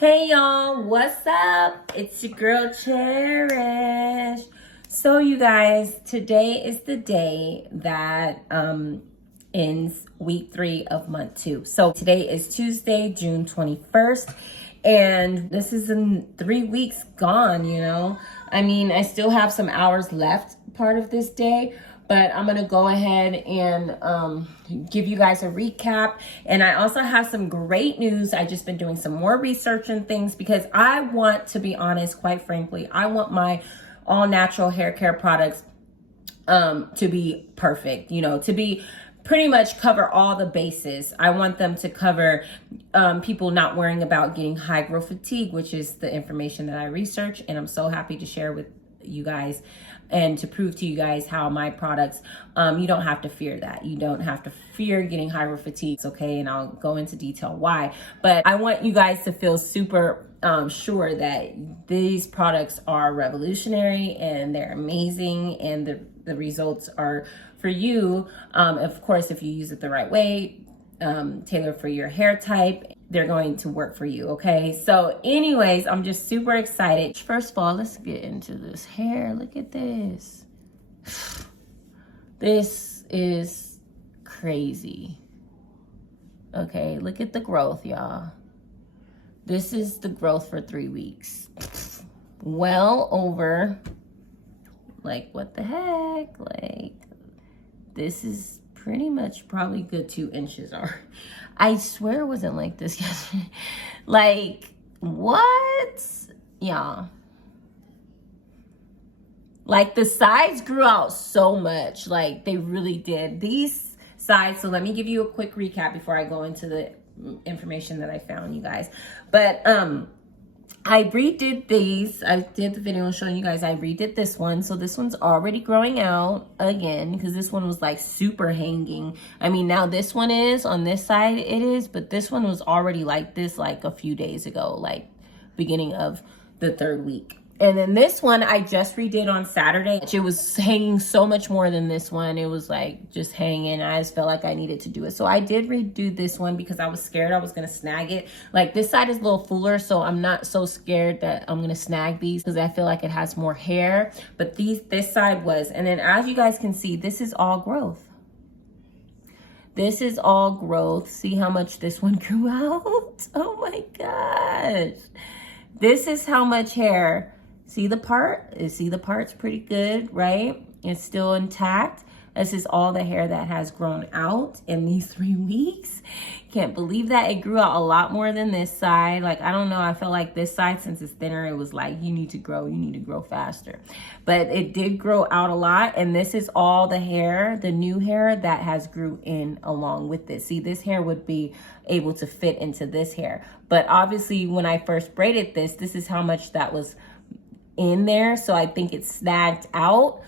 Hey y'all, what's up? It's your girl Cherish. So you guys, today is the day that ends week 3 of month 2. So today is Tuesday, June 21st, and this is in 3 weeks gone, you know. I mean, I still have some hours left part of this day, but I'm gonna go ahead and give you guys a recap. And I also have some great news. I just been doing some more research and things because I want to be honest, quite frankly, I want my all natural hair care products to be perfect, you know, to be pretty much cover all the bases. I want them to cover people not worrying about getting high growth fatigue, which is the information that I research, and I'm so happy to share with you guys and to prove to you guys how my products, you don't have to fear that. You don't have to fear getting high growth fatigue. It's okay, and I'll go into detail why. But I want you guys to feel super sure that these products are revolutionary and they're amazing, and the results are for you. Of course, if you use it the right way, tailored for your hair type, they're going to work for you. Okay, so anyways, I'm just super excited. First of all, let's get into this hair. Look at this. This is crazy. Okay, look at the growth, y'all. This is the growth for 3 weeks. Well over, like, what the heck? Like, this is pretty much probably good 2 inches. Or I swear it wasn't like this yesterday. Like, what? Y'all. Like, the sides grew out so much. Like, they really did. These sides, so let me give you a quick recap before I go into the information that I found, you guys. But I redid these. I did the video showing you guys I redid this one. So this one's already growing out again because this one was like super hanging. I mean, now this one is on this side, it is, but this one was already like this like a few days ago, like beginning of the 3rd week. And then this one I just redid on Saturday. It was hanging so much more than this one. It was like just hanging. I just felt like I needed to do it. So I did redo this one because I was scared I was going to snag it. Like, this side is a little fuller, so I'm not so scared that I'm going to snag these because I feel like it has more hair. But this side was. And then as you guys can see, this is all growth. This is all growth. See how much this one grew out? Oh my gosh. This is how much hair. See the part? See the part's pretty good, right? It's still intact. This is all the hair that has grown out in these 3 weeks. Can't believe that. It grew out a lot more than this side. Like, I don't know. I felt like this side, since it's thinner, it was like, you need to grow faster. But it did grow out a lot. And this is all the hair, the new hair that has grew in along with this. See, this hair would be able to fit into this hair. But obviously, when I first braided this is how much that was in there. So I think it's snagged out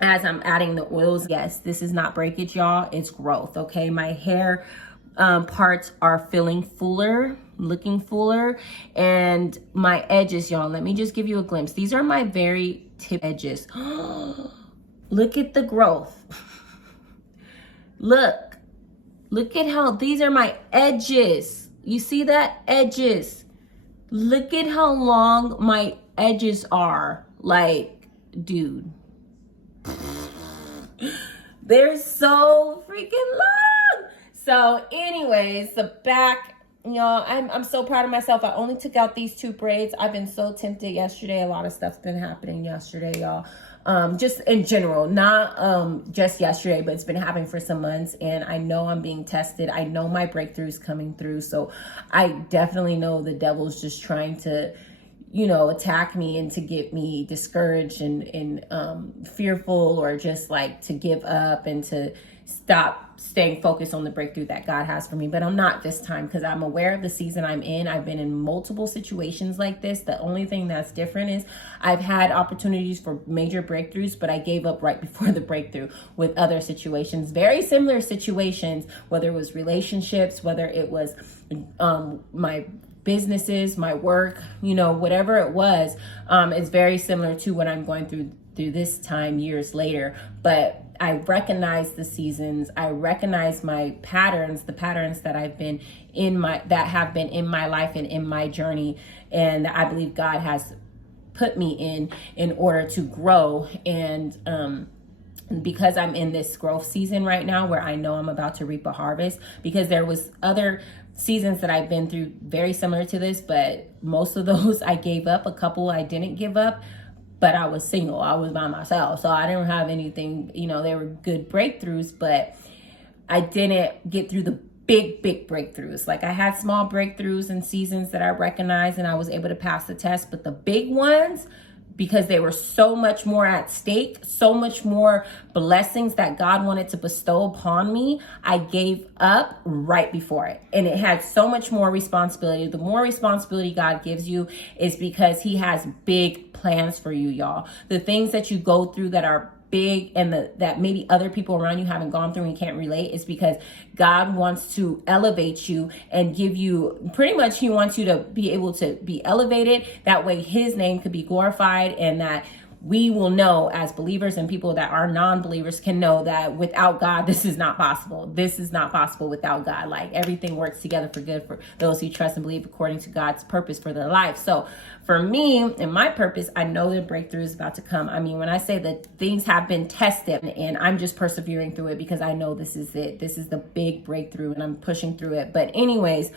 as I'm adding the oils. Yes, this is not breakage, y'all. It's growth, okay? My hair parts are feeling fuller, looking fuller. And my edges, y'all, let me just give you a glimpse. These are my very tip edges. Look at the growth. Look at how these are my edges. You see that? Edges. Look at how long my edges are. Like, dude, they're so freaking long. So anyways, the back, y'all, I'm so proud of myself. I only took out these 2 braids. I've been so tempted yesterday. A lot of stuff's been happening yesterday, y'all. Just in general, not just yesterday, but it's been happening for some months, and I know I'm being tested. I know my breakthrough's coming through, so I definitely know the devil's just trying to, you know, attack me and to get me discouraged and fearful, or just like to give up and to stop staying focused on the breakthrough that God has for me. But I'm not this time, because I'm aware of the season I'm in. I've been in multiple situations like this. The only thing that's different is I've had opportunities for major breakthroughs, but I gave up right before the breakthrough with other situations, very similar situations, whether it was relationships, whether it was my businesses, my work, you know, whatever it was. It's very similar to what I'm going through this time years later. But I recognize the seasons. I recognize my patterns, the patterns that have been in my life and in my journey. And I believe God has put me in order to grow. And because I'm in this growth season right now where I know I'm about to reap a harvest, because there was other seasons that I've been through very similar to this, but most of those I gave up. A couple I didn't give up, but I was single. I was by myself. So I didn't have anything, they were good breakthroughs, but I didn't get through the big breakthroughs. Like I had small breakthroughs and seasons that I recognized and I was able to pass the test, but the big ones, because they were so much more at stake, so much more blessings that God wanted to bestow upon me, I gave up right before it. And it had so much more responsibility. The more responsibility God gives you is because he has big plans for you, y'all. The things that you go through that are big and that maybe other people around you haven't gone through and can't relate is because God wants to elevate you and give you, pretty much he wants you to be able to be elevated. That way his name could be glorified, and that we will know as believers, and people that are non-believers can know that without God, this is not possible. This is not possible without God. Like everything works together for good for those who trust and believe according to God's purpose for their life. So for me and my purpose, I know the breakthrough is about to come. I mean, when I say that things have been tested and I'm just persevering through it because I know this is it. This is the big breakthrough and I'm pushing through it. But anyways,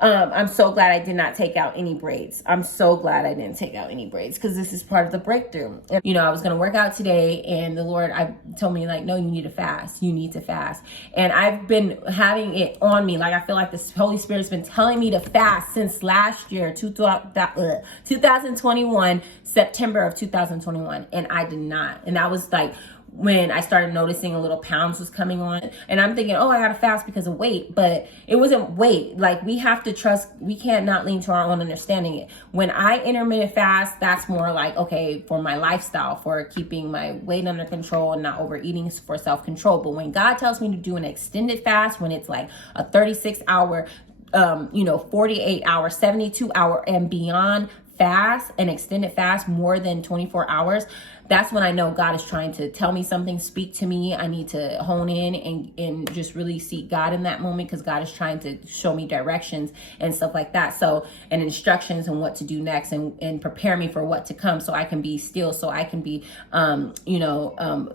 I'm so glad I did not take out any braids. I'm so glad I didn't take out any braids because this is part of the breakthrough. And, I was going to work out today and the Lord told me like, no, you need to fast. You need to fast. And I've been having it on me. Like, I feel like the Holy Spirit's been telling me to fast since last year, 2021, September of 2021. And I did not. And that was like, when I started noticing a little pounds was coming on, and I'm thinking, oh, I gotta fast because of weight, but it wasn't weight. Like we have to trust, we can't not lean to our own understanding. When I intermittent fast, that's more like, okay, for my lifestyle, for keeping my weight under control and not overeating, for self-control. But when God tells me to do an extended fast, when it's like a 36-hour, 48-hour, 72-hour and beyond fast, an extended fast, more than 24 hours, that's when I know God is trying to tell me something, speak to me. I need to hone in and just really seek God in that moment, because God is trying to show me directions and stuff like that. So, and instructions on what to do next, and prepare me for what to come, so I can be still, so I can be,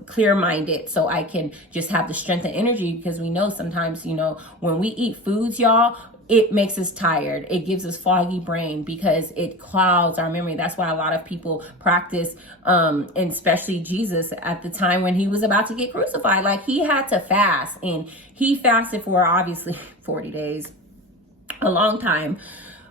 clear-minded, so I can just have the strength and energy, because we know sometimes, when we eat foods, y'all, it makes us tired. It gives us foggy brain because it clouds our memory. That's why a lot of people practice, and especially Jesus at the time when he was about to get crucified. Like he had to fast, and he fasted for obviously 40 days, a long time.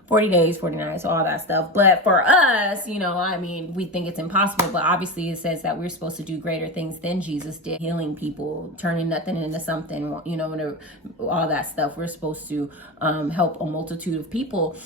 40 days, 49, so all that stuff. But for us, we think it's impossible, but obviously it says that we're supposed to do greater things than Jesus did, healing people, turning nothing into something, all that stuff. We're supposed to help a multitude of people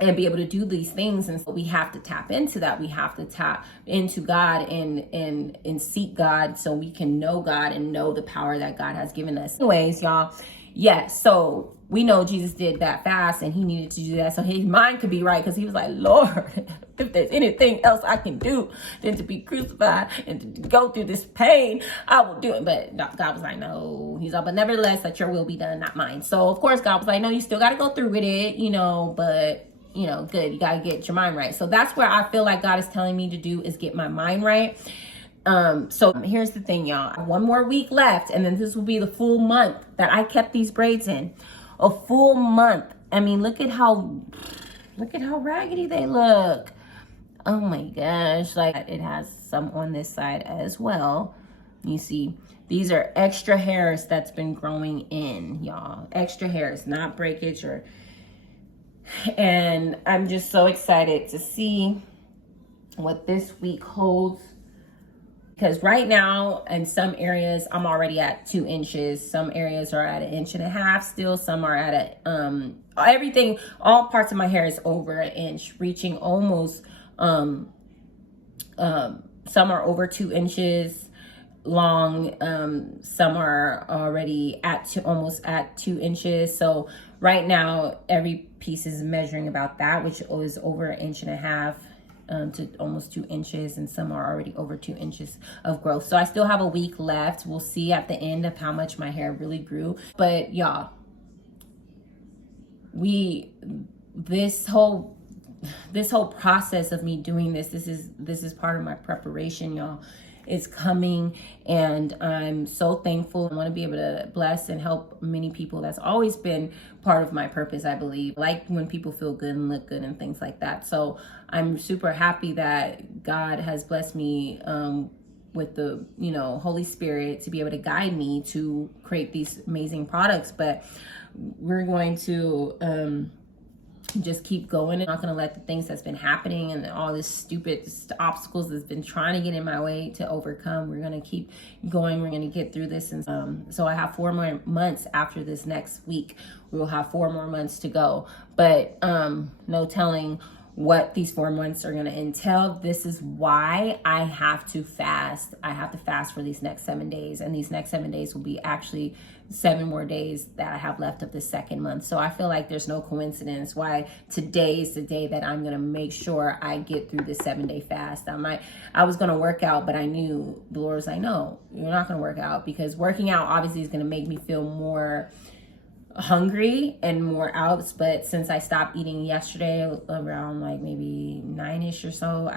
and be able to do these things. And so we have to tap into that. We have to tap into God and seek God, so we can know God and know the power that God has given us. Anyways, y'all, yes, so we know Jesus did that fast and he needed to do that so his mind could be right, because he was like, Lord, if there's anything else I can do than to be crucified and to go through this pain, I will do it. But God was like, no. He's like, but nevertheless, let your will be done, not mine. So of course God was like, no, you still got to go through with it, but good, you got to get your mind right. So that's where I feel like God is telling me to do, is get my mind right. So here's the thing, y'all. One more week left, and then this will be the full month that I kept these braids in. A full month. I mean, look at how raggedy they look. Oh my gosh. Like, it has some on this side as well. You see, these are extra hairs that's been growing in, y'all. Extra hairs, not breakage and I'm just so excited to see what this week holds. Because right now, in some areas, I'm already at 2 inches. Some areas are at 1.5 inches still. Some are at everything, all parts of my hair is over 1 inch, reaching almost, some are over 2 inches long. Some are already almost at 2 inches. So right now, every piece is measuring about that, which is over 1.5 inches. to almost 2 inches, and some are already over 2 inches of growth. So I still have a week left. We'll see at the end of how much my hair really grew. But y'all, this whole process of me doing this is part of my preparation, y'all. It's coming, and I'm so thankful. I want to be able to bless and help many people. That's always been part of my purpose, I believe. Like when people feel good and look good and things like that. So I'm super happy that God has blessed me with the, Holy Spirit to be able to guide me to create these amazing products. But we're going to just keep going. I'm not going to let the things that's been happening and all this stupid obstacles that's been trying to get in my way to overcome. We're going to keep going. We're going to get through this. And so I have 4 more months after this next week. We will have 4 more months to go. But no telling what these 4 months are going to entail. This is why I have to fast. I have to fast for these next 7 days. And these next 7 days will be actually 7 more days that I have left of the second month. So I feel like there's no coincidence why today is the day that I'm going to make sure I get through this 7-day fast. I was going to work out, but I knew the Lord was like, no, you're not going to work out, because working out obviously is going to make me feel more hungry and more out. But since I stopped eating yesterday around like maybe 9ish or so,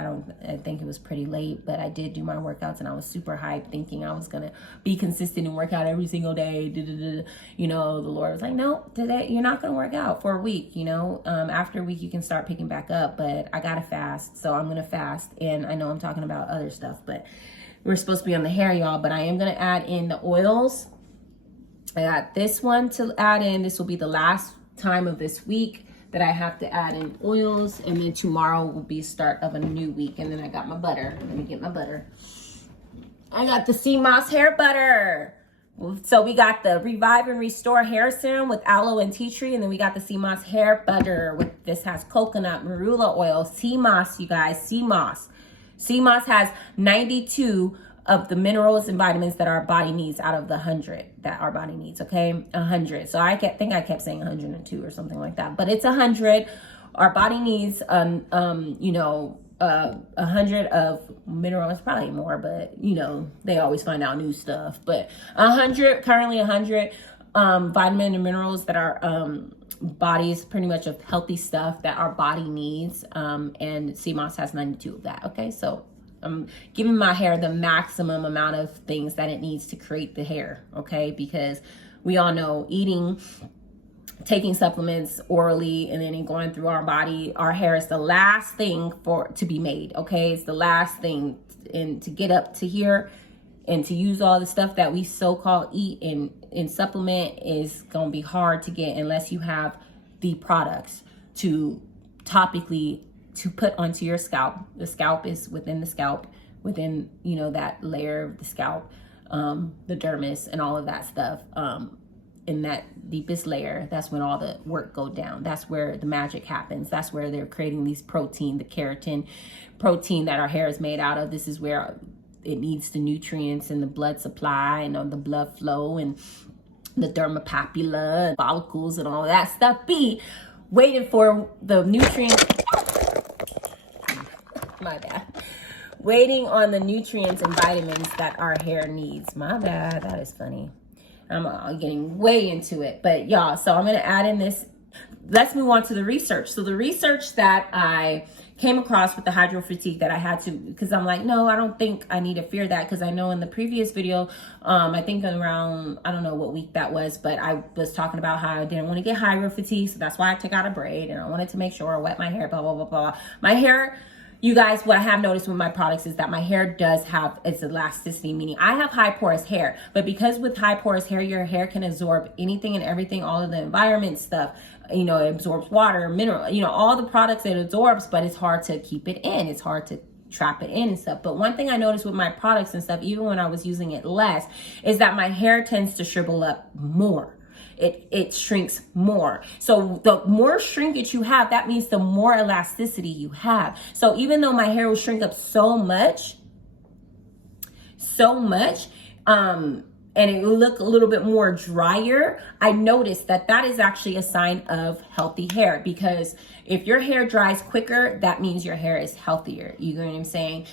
I think it was pretty late, but I did do my workouts and I was super hyped thinking I was gonna be consistent and work out every single day. The Lord was like, no, today you're not gonna work out for a week. After a week you can start picking back up, but I gotta fast. So I'm gonna fast. And I know I'm talking about other stuff, but we're supposed to be on the hair, y'all, but I am gonna add in the oils. I got this one to add in. This will be the last time of this week that I have to add in oils. And then tomorrow will be start of a new week. And then I got my butter. Let me get my butter. I got the Sea Moss hair butter. So we got the Revive and Restore hair serum with aloe and tea tree. And then we got the Sea Moss hair butter with, this has coconut, marula oil, sea moss, you guys, sea moss. Sea moss has 92 of the minerals and vitamins that our body needs out of the 100 that our body needs, okay? 100. So I think I kept saying 102 or something like that, but it's 100. Our body needs, 100 of minerals, probably more, but they always find out new stuff. But 100, currently 100 vitamin and minerals that our bodies, pretty much of healthy stuff that our body needs. And sea moss has 92 of that, okay? So I'm giving my hair the maximum amount of things that it needs to create the hair, okay? Because we all know taking supplements orally and then going through our body, our hair is the last thing to be made, okay? It's the last thing, and to get up to here and to use all the stuff that we so-called eat and supplement is gonna be hard to get unless you have the products to topically to put onto your scalp. The scalp is within the scalp, within, that layer of the scalp, the dermis and all of that stuff. In that deepest layer, that's when all the work go down. That's where the magic happens. That's where they're creating these protein, the keratin protein that our hair is made out of. This is where it needs the nutrients and the blood supply and the blood flow and the dermapapilla and follicles and all that stuff be waiting for the nutrients. My bad. Waiting on the nutrients and vitamins that our hair needs. My bad. That is funny. I'm getting way into it. But y'all, so I'm going to add in this. Let's move on to the research. So the research that I came across with the hydro fatigue that I had to, because I'm like, no, I don't think I need to fear that, because I know in the previous video, I think around, I don't know what week that was, but I was talking about how I didn't want to get hydro fatigue. So that's why I took out a braid and I wanted to make sure I wet my hair, blah, blah, blah, blah. My hair, you guys, what I have noticed with my products is that my hair does have its elasticity, meaning I have high porous hair, but because with high porous hair, your hair can absorb anything and everything, all of the environment stuff, it absorbs water, mineral, all the products it absorbs, but it's hard to keep it in. It's hard to trap it in and stuff. But one thing I noticed with my products and stuff, even when I was using it less, is that my hair tends to shrivel up more. It shrinks more. So the more shrinkage you have, that means the more elasticity you have. So even though my hair will shrink up so much, and it will look a little bit more drier, I noticed that that is actually a sign of healthy hair, because if your hair dries quicker, that means your hair is healthier. You know what I'm saying?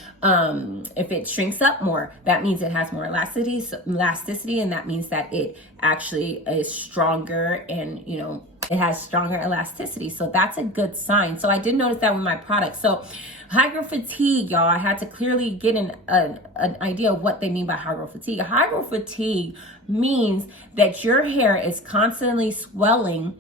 If it shrinks up more, that means it has more elasticity, and that means that it actually is stronger, and you know, it has stronger elasticity. So that's a good sign. So I did notice that with my product. So hydro fatigue, y'all, I had to clearly get an idea of what they mean by hydro fatigue. Hydro fatigue means that your hair is constantly swelling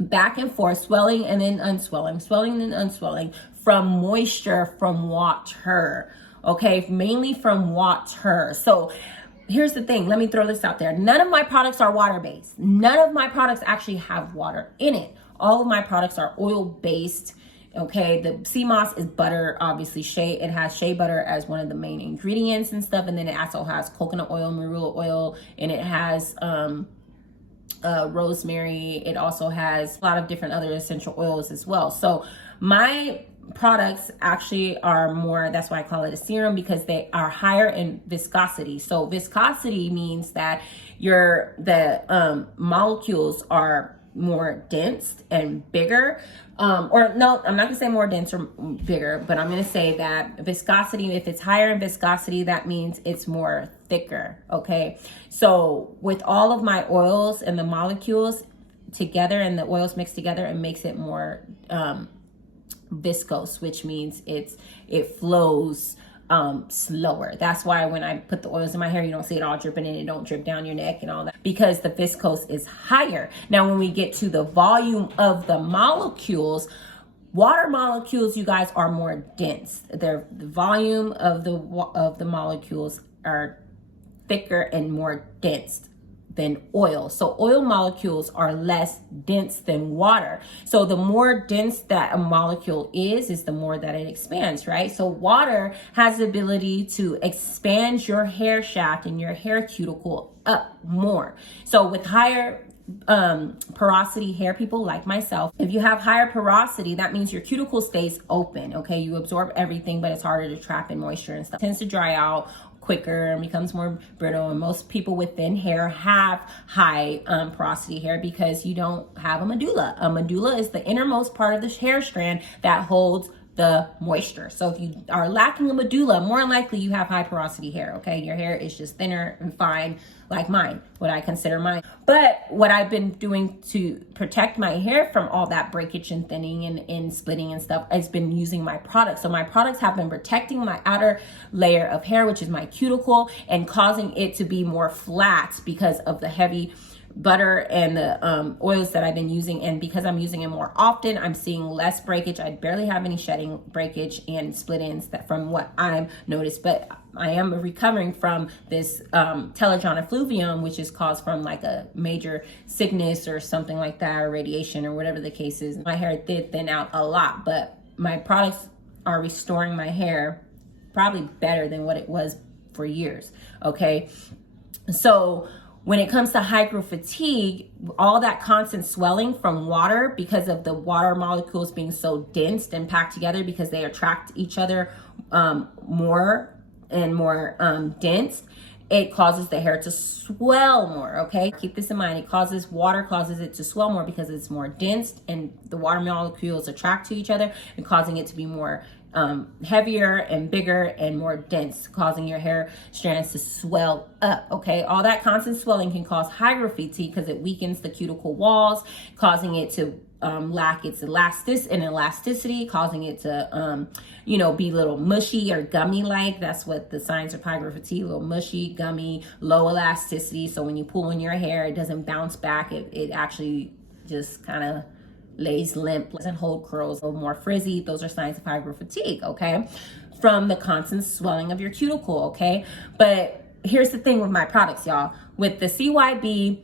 back and forth, swelling and then unswelling, swelling and unswelling from moisture from water. Okay, mainly from water. So here's the thing, let me throw this out there. None of my products are water-based. None of my products actually have water in it. All of my products are oil-based. Okay, the sea moss is butter, obviously shea. It has shea butter as one of the main ingredients and stuff, and then it also has coconut oil, marula oil, and it has rosemary. It also has a lot of different other essential oils as well. So my products actually are more, that's why I call it a serum, because they are higher in viscosity. So viscosity means that the molecules are more dense and bigger, or no, I'm not gonna say more dense or bigger, but I'm gonna say that viscosity, if it's higher in viscosity, that means it's more thicker. Okay, so with all of my oils and the molecules together, and the oils mixed together, it makes it more viscose, which means it flows slower. That's why when I put the oils in my hair, you don't see it all dripping and it don't drip down your neck and all that, because the viscose is higher. Now, when we get to the volume of the molecules, water molecules, you guys, are more dense. The volume of the molecules are thicker and more dense than oil. So oil molecules are less dense than water. So the more dense that a molecule is the more that it expands, right? So water has the ability to expand your hair shaft and your hair cuticle up more. So with higher porosity hair people like myself, if you have higher porosity, that means your cuticle stays open. Okay, you absorb everything, but it's harder to trap in moisture and stuff. It tends to dry out quicker and becomes more brittle, and most people with thin hair have high porosity hair because you don't have a medulla. A medulla is the innermost part of the hair strand that holds the moisture. So if you are lacking a medulla, more likely you have high porosity hair. Okay, your hair is just thinner and fine, like mine, what I consider mine. But what I've been doing to protect my hair from all that breakage and thinning and splitting and stuff has been using my products. So my products have been protecting my outer layer of hair, which is my cuticle, and causing it to be more flat because of the heavy butter and the oils that I've been using. And because I'm using it more often, I'm seeing less breakage. I barely have any shedding, breakage, and split ends that from what I've noticed. But I am recovering from this telogen effluvium, which is caused from like a major sickness or something like that, or radiation or whatever the case is. My hair did thin out a lot, but my products are restoring my hair probably better than what it was for years. Okay, so when it comes to hydro fatigue, all that constant swelling from water, because of the water molecules being so dense and packed together, because they attract each other more and more dense, it causes the hair to swell more. Okay, keep this in mind. Water causes it to swell more because it's more dense, and the water molecules attract to each other and causing it to be more heavier and bigger and more dense, causing your hair strands to swell up. Okay, all that constant swelling can cause hydro fatigue because it weakens the cuticle walls, causing it to lack its elasticity, causing it to be a little mushy or gummy like. That's what the signs of hydro fatigue: a little mushy, gummy, low elasticity. So when you pull in your hair, it doesn't bounce back. It actually just kind of lays limp, doesn't hold curls, a little more frizzy. Those are signs of hydro fatigue, okay, from the constant swelling of your cuticle. Okay, but here's the thing with my products, y'all. With the CYB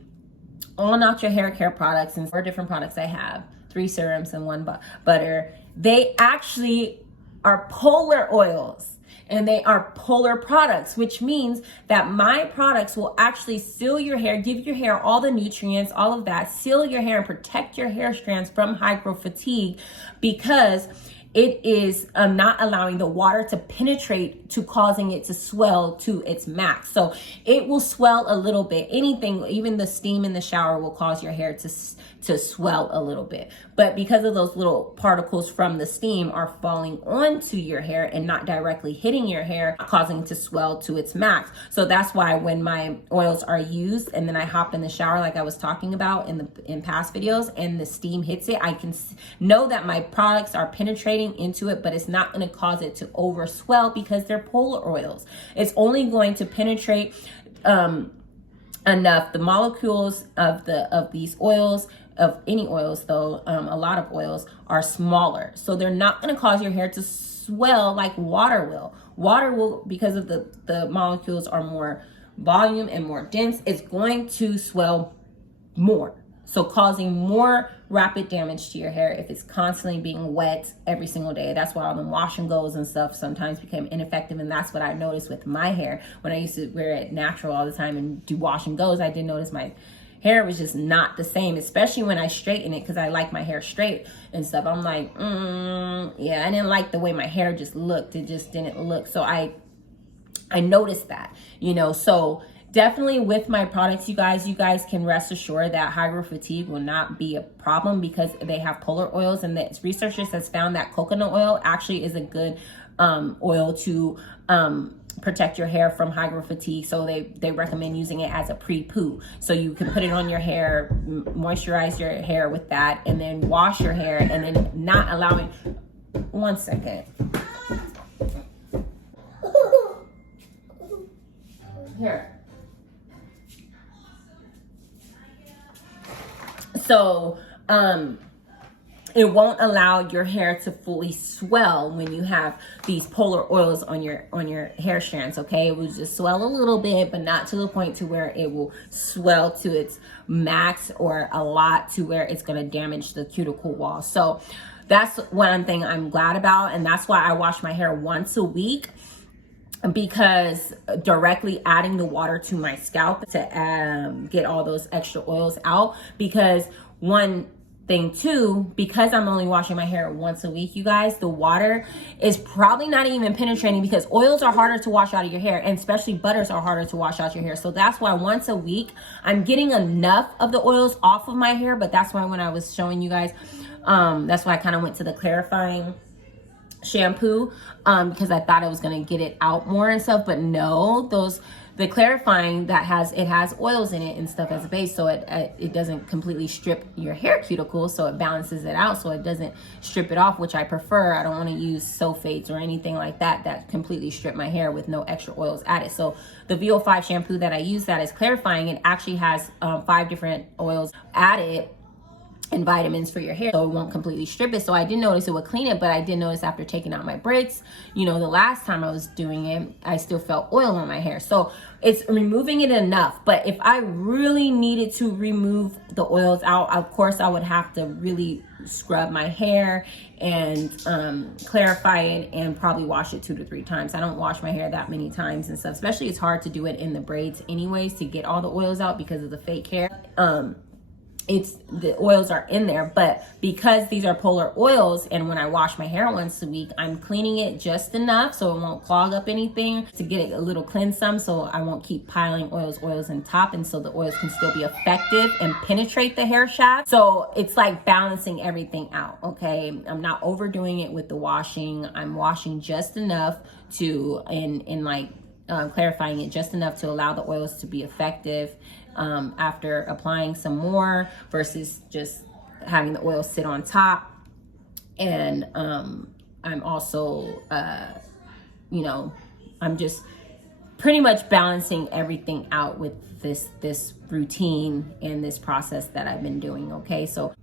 all natural hair care products, and 4 different products I have, 3 serums and 1 butter, they actually are polar oils. And they are polar products, which means that my products will actually seal your hair, give your hair all the nutrients, all of that, seal your hair and protect your hair strands from hydro fatigue, because it is not allowing the water to penetrate, to causing it to swell to its max. So it will swell a little bit. Anything, even the steam in the shower, will cause your hair to swell a little bit. But because of those little particles from the steam are falling onto your hair and not directly hitting your hair, causing it to swell to its max. So that's why when my oils are used and then I hop in the shower, like I was talking about in past videos, and the steam hits it, I can know that my products are penetrating into it, but it's not going to cause it to over swell because they're polar oils. It's only going to penetrate enough. The molecules of these oils, of any oils though, a lot of oils are smaller, so they're not going to cause your hair to swell like water will. Water will, because of the molecules are more volume and more dense, it's going to swell more, so causing more rapid damage to your hair if it's constantly being wet every single day. That's why all the wash and goes and stuff sometimes became ineffective, and that's what I noticed with my hair. When I used to wear it natural all the time and do wash and goes, I did notice my hair was just not the same, especially when I straighten it, because I like my hair straight and stuff. I'm like, yeah, I didn't like the way my hair just looked. It just didn't look. So I noticed that, you know. So definitely with my products, you guys can rest assured that hydro fatigue will not be a problem, because they have polar oils, and that researchers has found that coconut oil actually is a good oil to protect your hair from hydro fatigue. So they recommend using it as a pre-poo, so you can put it on your hair, moisturize your hair with that, and then wash your hair, and then not allowing, one second here. So it won't allow your hair to fully swell when you have these polar oils on your hair strands, okay? It will just swell a little bit, but not to the point to where it will swell to its max, or a lot to where it's going to damage the cuticle wall. So that's one thing I'm glad about, and that's why I wash my hair once a week, because directly adding the water to my scalp to get all those extra oils out. Because one thing too, because I'm only washing my hair once a week, you guys, the water is probably not even penetrating, because oils are harder to wash out of your hair, and especially butters are harder to wash out your hair. So that's why once a week I'm getting enough of the oils off of my hair. But that's why when I was showing you guys, that's why I kind of went to the clarifying shampoo, because I thought it was going to get it out more and stuff. But no, the clarifying that has oils in it and stuff as a base, so it doesn't completely strip your hair cuticle, so it balances it out, so it doesn't strip it off, which I prefer. I don't want to use sulfates or anything like that completely strip my hair with no extra oils added. So the VO5 shampoo that I use that is clarifying, it actually has 5 different oils added and vitamins for your hair, so it won't completely strip it. So I didn't notice it would clean it, but I did notice after taking out my braids, you know, the last time I was doing it, I still felt oil on my hair. So it's removing it enough. But if I really needed to remove the oils out, of course I would have to really scrub my hair and clarify it, and probably wash it 2 to 3 times. I don't wash my hair that many times and stuff, especially it's hard to do it in the braids anyways to get all the oils out because of the fake hair. The oils are in there, but because these are polar oils, and when I wash my hair once a week, I'm cleaning it just enough so it won't clog up anything, to get it a little cleanse some, so I won't keep piling oils on top, and so the oils can still be effective and penetrate the hair shaft. So it's like balancing everything out, okay? I'm not overdoing it with the washing. I'm washing just enough to, clarifying it just enough to allow the oils to be effective, after applying some more, versus just having the oil sit on top. And I'm also I'm just pretty much balancing everything out with this routine and this process that I've been doing, okay? So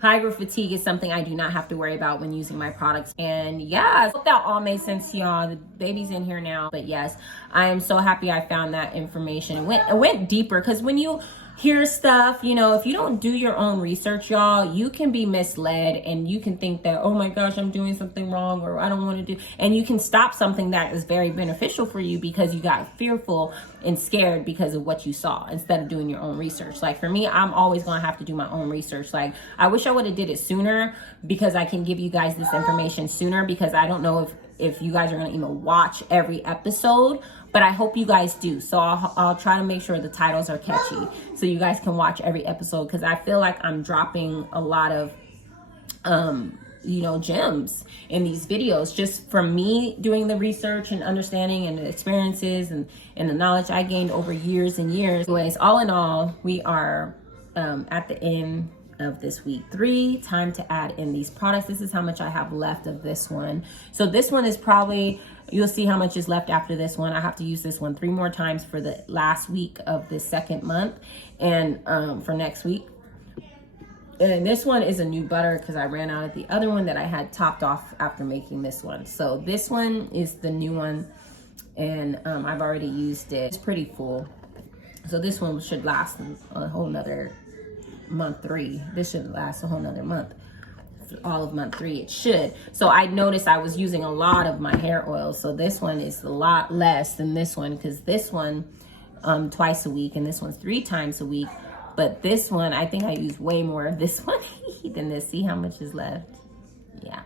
hydro fatigue is something I do not have to worry about when using my products. And yeah, I hope that all made sense to y'all. The baby's in here now, but yes, I am so happy I found that information. It went deeper, because when you hear stuff. You know, if you don't do your own research, y'all, you can be misled and you can think that, oh my gosh, I'm doing something wrong, or I don't want to do, and you can stop something that is very beneficial for you because you got fearful and scared because of what you saw instead of doing your own research. Like for me, I'm always going to have to do my own research. Like I wish I would have did it sooner because I can give you guys this information sooner, because I don't know if you guys are going to even watch every episode, but I hope you guys do. So I'll try to make sure the titles are catchy so you guys can watch every episode, because I feel like I'm dropping a lot of gems in these videos just from me doing the research and understanding and the experiences and the knowledge I gained over years and years. Anyways, all in all, we are at the end of this week 3. Time to add in these products. This is how much I have left of this one. So this one is probably, you'll see how much is left after this one. I have to use this one 3 more times for the last week of the second month and for next week. And this one is a new butter because I ran out of the other one that I had topped off after making this one. So this one is the new one, and I've already used it. It's pretty full. So this one should last a whole nother month 3. This should last a whole nother month. All of month 3 it should. So I noticed I was using a lot of my hair oil, so this one is a lot less than this one, because this one twice a week and this one's 3 times a week. But this one, I think I use way more of this one than this. See how much is left? Yeah.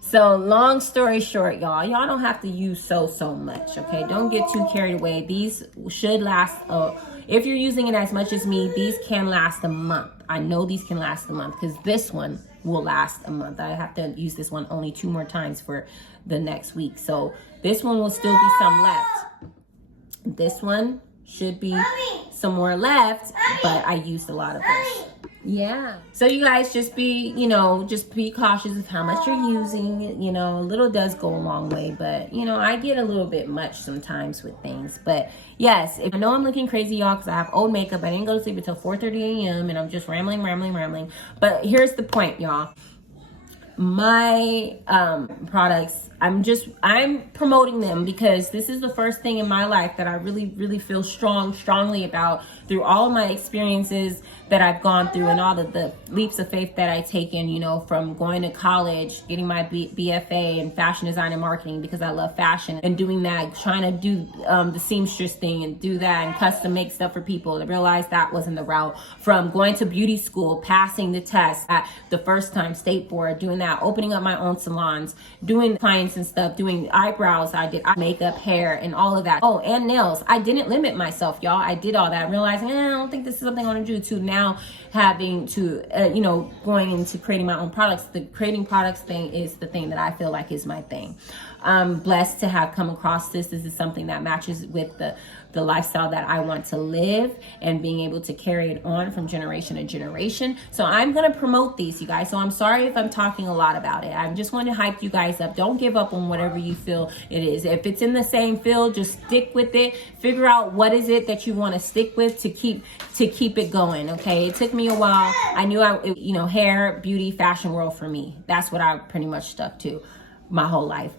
So long story short, y'all don't have to use so much, okay? Don't get too carried away. These should last, if you're using it as much as me, these can last a month. I know these can last a month because this one will last a month. I have to use this one only 2 more times for the next week. So this one will still be some left. This one should be some more left, but I used a lot of this. Yeah. So you guys just be cautious of how much you're using. You know, a little does go a long way, but I get a little bit much sometimes with things. But yes, I know I'm looking crazy, y'all, because I have old makeup. I didn't go to sleep until 4:30 a.m. and I'm just rambling. But here's the point, y'all. My products, I'm promoting them because this is the first thing in my life that I really feel strongly about through all of my experiences that I've gone through and all the leaps of faith that I've taken, from going to college, getting my BFA in fashion design and marketing because I love fashion, and doing that, trying to do the seamstress thing and do that and custom make stuff for people. I realized that wasn't the route. From going to beauty school, passing the test at the first time, state board, doing that, opening up my own salons, doing clients and stuff, doing eyebrows, I did makeup, hair, and all of that. Oh, and nails. I didn't limit myself, y'all. I did all that, realizing I don't think this is something I want to do, to now having to, going into creating my own products. The creating products thing is the thing that I feel like is my thing. I'm blessed to have come across this. This is something that matches with the lifestyle that I want to live and being able to carry it on from generation to generation. So I'm going to promote these, you guys. So I'm sorry if I'm talking a lot about it. I just want to hype you guys up. Don't give up on whatever you feel it is. If it's in the same field, just stick with it. Figure out what is it that you want to stick with to keep it going. Okay. It took me a while. I knew hair, beauty, fashion world for me. That's what I pretty much stuck to my whole life,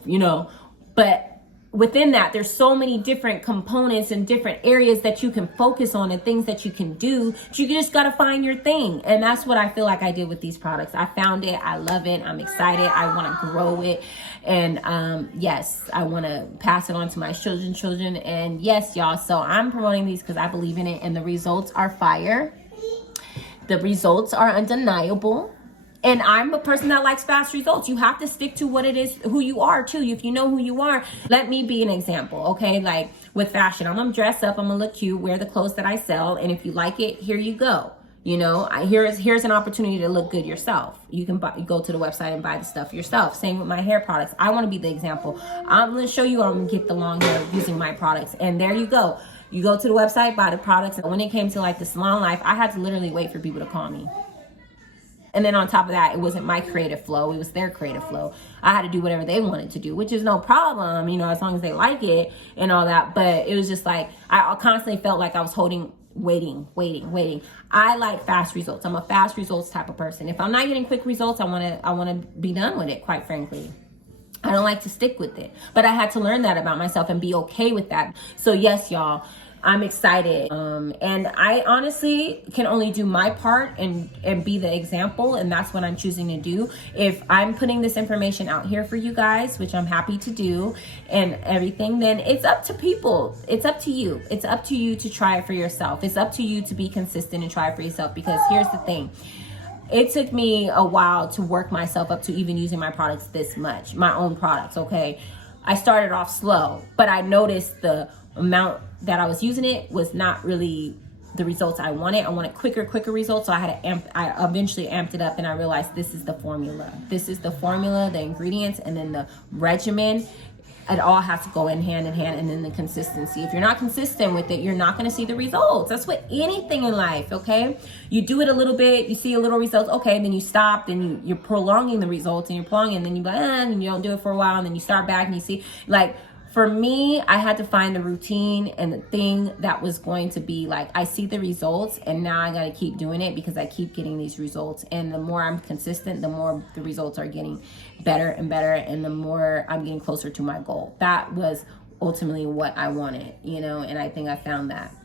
but within that, there's so many different components and different areas that you can focus on and things that you can do. You just got to find your thing. And that's what I feel like I did with these products. I found it. I love it. I'm excited. I want to grow it. And yes, I want to pass it on to my children. And yes, y'all. So I'm promoting these because I believe in it. And the results are fire. The results are undeniable. And I'm a person that likes fast results. You have to stick to what it is, who you are too. If you know who you are, let me be an example, okay? Like with fashion, I'm gonna dress up, I'm gonna look cute, wear the clothes that I sell, and if you like it, here you go. Here's an opportunity to look good yourself. You can go to the website and buy the stuff yourself. Same with my hair products. I want to be the example. I'm gonna show you how I'm gonna get the long hair using my products, and there you go. You go to the website, buy the products, and when it came to like the salon life, I had to literally wait for people to call me. And then on top of that, it wasn't my creative flow. It was their creative flow. I had to do whatever they wanted to do, which is no problem, as long as they like it and all that. But it was just like, I constantly felt like I was waiting. I like fast results. I'm a fast results type of person. If I'm not getting quick results, I want to be done with it, quite frankly. I don't like to stick with it. But I had to learn that about myself and be okay with that. So yes, y'all. I'm excited. And I honestly can only do my part and be the example. And that's what I'm choosing to do. If I'm putting this information out here for you guys, which I'm happy to do and everything, then it's up to people. It's up to you. It's up to you to try it for yourself. It's up to you to be consistent and try it for yourself. Because here's the thing. It took me a while to work myself up to even using my products this much, my own products, okay? I started off slow, but I noticed the amount that I was using it was not really the results I wanted. I wanted quicker results. So I eventually amped it up, and I realized this is the formula. This is the formula, the ingredients, and then the regimen. It all has to go in hand, and then the consistency. If you're not consistent with it, you're not going to see the results. That's with anything in life, okay? You do it a little bit, you see a little results, okay, then you stop, then you're prolonging the results, and you're prolonging, and then you go, and you don't do it for a while, and then you start back, and you see, like, for me, I had to find the routine and the thing that was going to be like, I see the results, and now I got to keep doing it because I keep getting these results. And the more I'm consistent, the more the results are getting better and better, and the more I'm getting closer to my goal. That was ultimately what I wanted, you know, and I think I found that.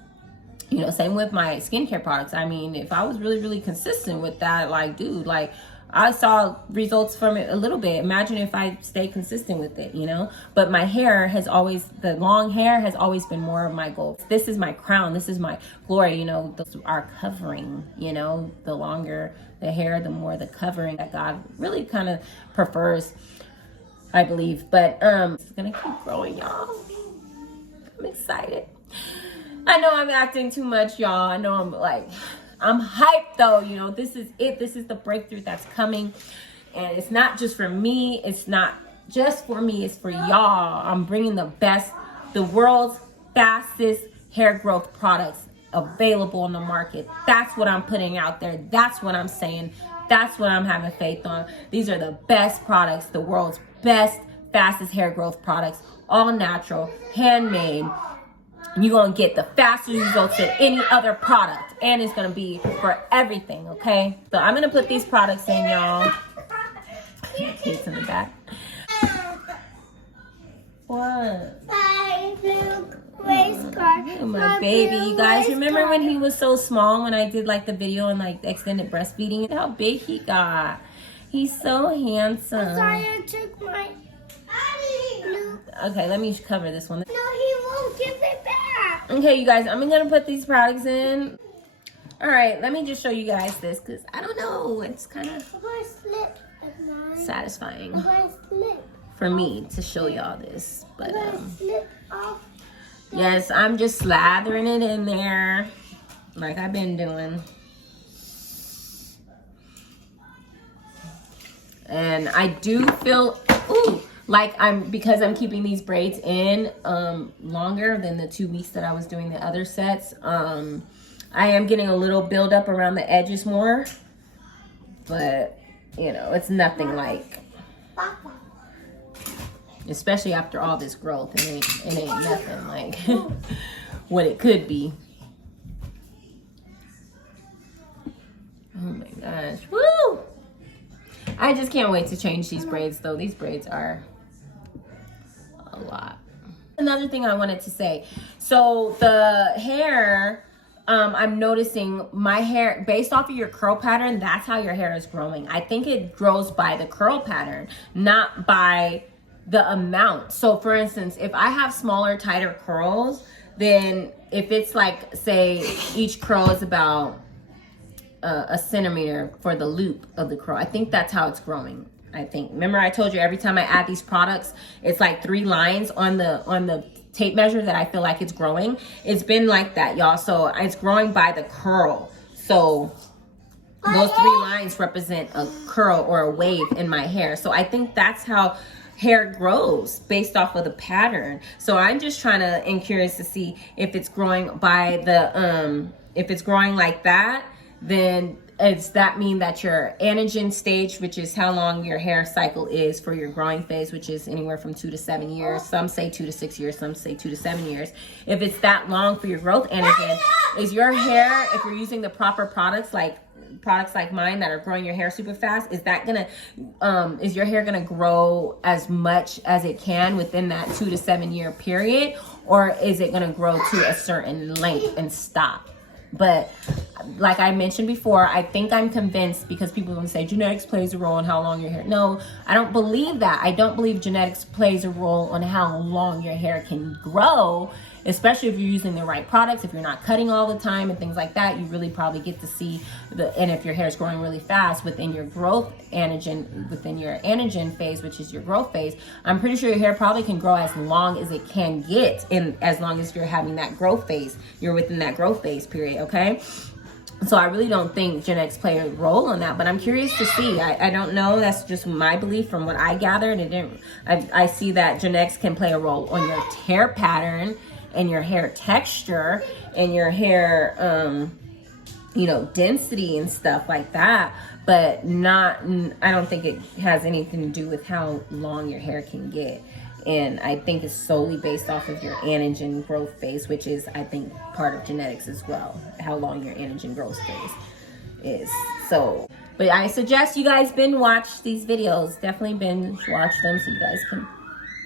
You know, same with my skincare products. I mean, if I was really consistent with that, like, dude, like, I saw results from it a little bit. Imagine if I stay consistent with it, you know? But my hair has always, the long hair has always been more of my goal. This is my crown. This is my glory, you know, our covering, you know? The longer the hair, the more the covering that God really kind of prefers, I believe. But it's gonna keep growing, y'all. I'm excited. I know I'm acting too much, y'all. I know I'm hyped though, you know, this is it. This is the breakthrough that's coming. And it's not just for me. It's not just for me. It's for y'all. I'm bringing the world's fastest hair growth products available in the market. That's what I'm putting out there. That's what I'm saying. That's what I'm having faith on. These are the best products, the world's best, fastest hair growth products, all natural, handmade. You're going to get the fastest results than any other product. And it's going to be for everything, okay? So I'm going to put these products in, y'all. Kids in the back. What? Oh, my baby. You guys, remember when he was so small when I did like the video on like extended breastfeeding? How big he got. He's so handsome. I'm sorry, I took my... Okay, let me cover this one. No, he won't give it back. Okay, you guys, I'm gonna put these products in. All right, let me just show you guys this because I don't know. It's kind of satisfying for me to show y'all this. But yes, I'm just slathering it in there like I've been doing. And I do feel, like because I'm keeping these braids in longer than the 2 weeks that I was doing the other sets. I am getting a little buildup around the edges more, but you know, it's nothing like, especially after all this growth, it ain't nothing like what it could be. Oh my gosh, woo! I just can't wait to change these braids though. These braids are a lot. Another thing I wanted to say. So the hair, I'm noticing my hair, based off of your curl pattern, that's how your hair is growing. I think it grows by the curl pattern, not by the amount. So for instance, if I have smaller, tighter curls, then if it's like, say, each curl is about a centimeter for the loop of the curl, I think that's how it's growing. I think. Remember I told you every time I add these products, it's like 3 lines on the tape measure that I feel like it's growing. It's been like that, y'all. So it's growing by the curl. So those 3 lines represent a curl or a wave in my hair. So I think that's how hair grows, based off of the pattern. So I'm just trying to and curious to see if it's growing by the if it's growing like that, then does that mean that your anagen stage, which is how long your hair cycle is for your growing phase, which is anywhere from 2 to 7 years. Some say 2 to 6 years, some say 2 to 7 years. If it's that long for your growth anagen, is your hair, if you're using the proper products like products like mine that are growing your hair super fast, is your hair gonna grow as much as it can within that 2 to 7 year period, or is it gonna grow to a certain length and stop? But like I mentioned before, I think I'm convinced, because people will say genetics plays a role in how long your hair. No, I don't believe that. I don't believe genetics plays a role on how long your hair can grow, especially if you're using the right products. If you're not cutting all the time and things like that, you really probably get to see and if your hair is growing really fast within your anagen phase, which is your growth phase, I'm pretty sure your hair probably can grow as long as it can get, in as long as you're having that growth phase, you're within that growth phase period. Okay, so I really don't think genetics play a role on that, but I'm curious to see. I don't know. That's just my belief from what I gathered. I see that genetics can play a role on your hair pattern and your hair texture and your hair, density and stuff like that, but I don't think it has anything to do with how long your hair can get. And I think it's solely based off of your anagen growth phase, which is, I think, part of genetics as well, how long your anagen growth phase is. So, but I suggest you guys binge watch these videos. Definitely binge watch them so you guys can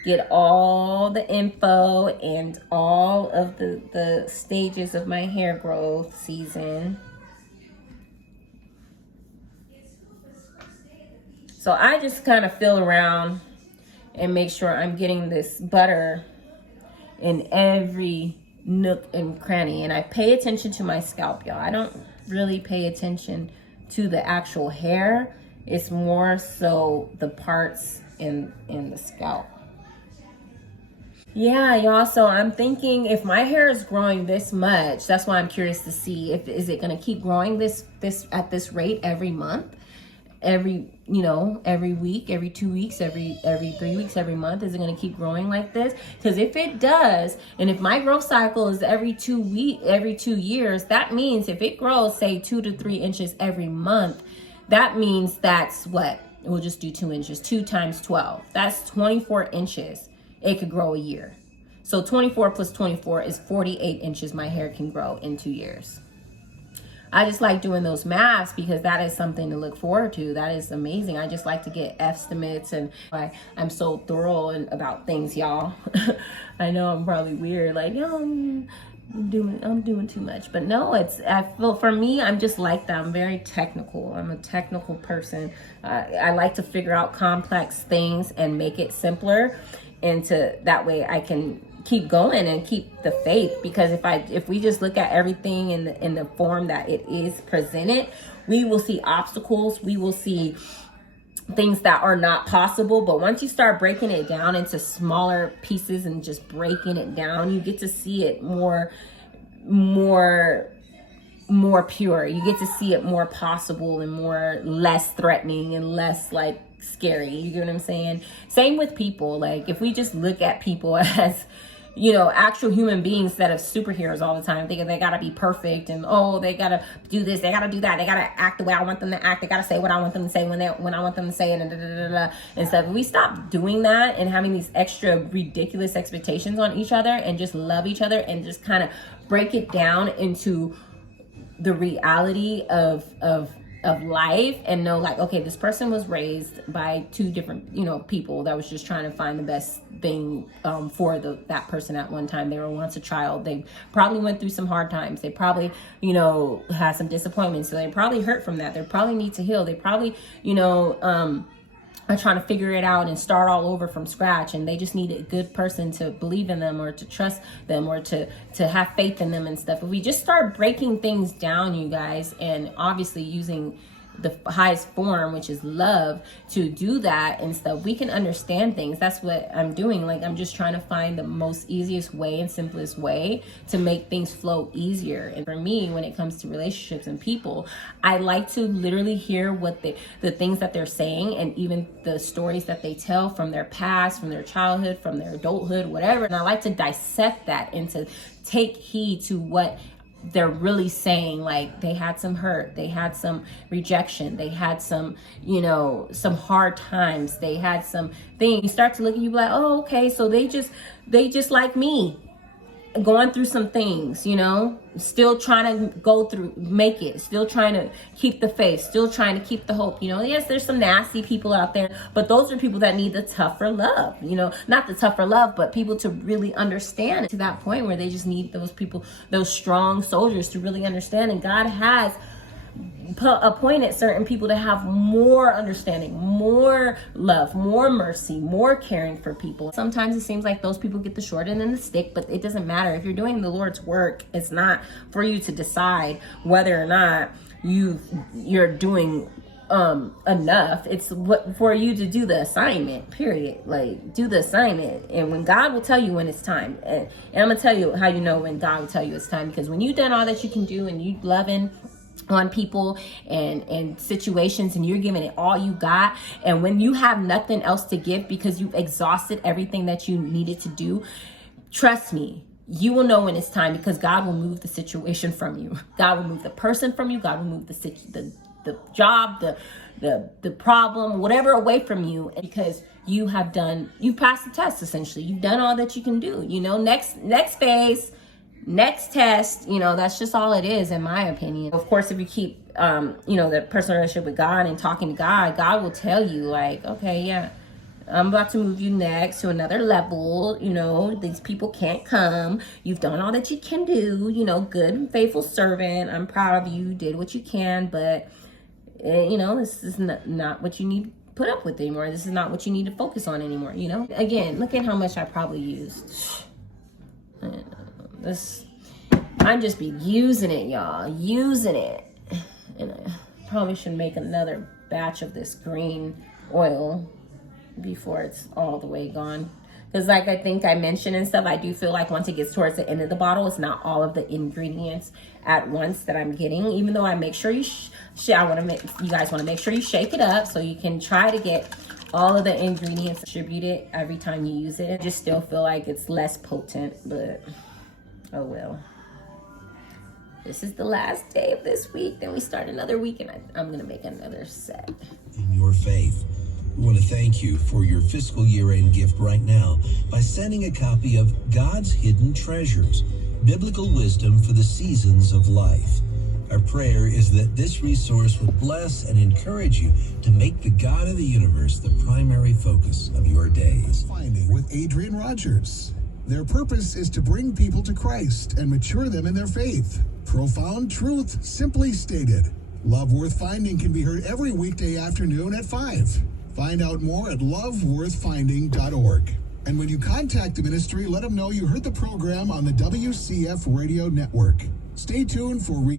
get all the info and all of the stages of my hair growth season. So I just kind of feel around and make sure I'm getting this butter in every nook and cranny. And I pay attention to my scalp, y'all. I don't really pay attention to the actual hair. It's more so the parts in the scalp. Yeah, y'all, so I'm thinking if my hair is growing this much, that's why I'm curious to see is it going to keep growing this at this rate every month, every week, every 2 weeks, every 3 weeks, every month. Is it going to keep growing like this? Because if it does, and if my growth cycle is every 2 years, that means if it grows, say 2 to 3 inches every month, that means that's what? We'll just do 2 inches. 2 times 12. That's 24 inches. It could grow a year. So 24 plus 24 is 48 inches my hair can grow in 2 years. I just like doing those maths because that is something to look forward to. That is amazing. I just like to get estimates, and I'm so thorough about things, y'all. I know I'm probably weird, like, I'm doing too much, but no, for me, I'm just like that. I'm very technical. I'm a technical person. I like to figure out complex things and make it simpler, and that way I can keep going and keep the faith. Because if we just look at everything in the form that it is presented, we will see obstacles, we will see things that are not possible. But once you start breaking it down into smaller pieces and just breaking it down, you get to see it more pure. You get to see it more possible and less threatening and less like scary. You get what I'm saying? Same with people. Like if we just look at people as actual human beings instead of superheroes all the time, thinking they gotta be perfect and they gotta do this, they gotta do that, they gotta act the way I want them to act, they gotta say what I want them to say when I want them to say it, and stuff. If we stop doing that and having these extra ridiculous expectations on each other and just love each other and just kind of break it down into the reality of life, and know like, okay, this person was raised by 2 different people that was just trying to find the best thing for that person at one time. They were once a child. They probably went through some hard times. They probably had some disappointments, so they probably hurt from that. They probably need to heal. They probably are trying to figure it out and start all over from scratch, and they just need a good person to believe in them or to trust them or to have faith in them and stuff. If we just start breaking things down, you guys, and obviously using the highest form, which is love, to do that and stuff, we can understand things. That's what I'm doing. Like, I'm just trying to find the most easiest way and simplest way to make things flow easier. And for me, when it comes to relationships and people, I like to literally hear what the things that they're saying, and even the stories that they tell from their past, from their childhood, from their adulthood, whatever. And I like to dissect that and to take heed to what they're really saying. Like, they had some hurt, they had some rejection, they had some some hard times, they had some things. You start to look and you be like, oh, okay, so they just like me. going through some things, still trying to go through, make it, still trying to keep the faith, still trying to keep the hope. Yes, there's some nasty people out there, but those are people that need the tougher love, not the tougher love, but people to really understand, to that point where they just need those people, those strong soldiers to really understand. And God has appointed certain people to have more understanding, more love, more mercy, more caring for people. Sometimes it seems like those people get the short end of the stick, but it doesn't matter. If you're doing the Lord's work, it's not for you to decide whether or not you're doing enough. It's for you to do the assignment, period. Like, do the assignment. And when God will tell you when it's time, and I'm gonna tell you how you know when God will tell you it's time, because when you've done all that you can do and you loving on people and situations, and you're giving it all you got, and when you have nothing else to give because you've exhausted everything that you needed to do, trust me, you will know when it's time, because God will move the situation from you. God will move the person from you. God will move the job, the problem, whatever, away from you, because you've passed the test. Essentially, you've done all that you can do. Next phase, next test, that's just all it is, in my opinion. Of course, if you keep, the personal relationship with God and talking to God, God will tell you, like, okay, yeah, I'm about to move you next to another level. These people can't come. You've done all that you can do, good and faithful servant. I'm proud of you. Did what you can, but, this is not what you need to put up with anymore. This is not what you need to focus on anymore, Again, look at how much I probably used. I'm just be using it, y'all, using it. And I probably should make another batch of this green oil before it's all the way gone, because like I think I mentioned and stuff, I do feel like once it gets towards the end of the bottle, it's not all of the ingredients at once that I'm getting. Even though I make sure you you guys want to make sure you shake it up so you can try to get all of the ingredients distributed every time you use it. I just still feel like it's less potent, but oh well. This is the last day of this week. Then we start another week, and I'm going to make another set. In your faith, we want to thank you for your fiscal year-end gift right now by sending a copy of God's Hidden Treasures, Biblical Wisdom for the Seasons of Life. Our prayer is that this resource would bless and encourage you to make the God of the universe the primary focus of your days. Finding with Adrian Rogers. Their purpose is to bring people to Christ and mature them in their faith. Profound truth, simply stated. Love Worth Finding can be heard every weekday afternoon at 5. Find out more at loveworthfinding.org. And when you contact the ministry, let them know you heard the program on the WCF radio network. Stay tuned for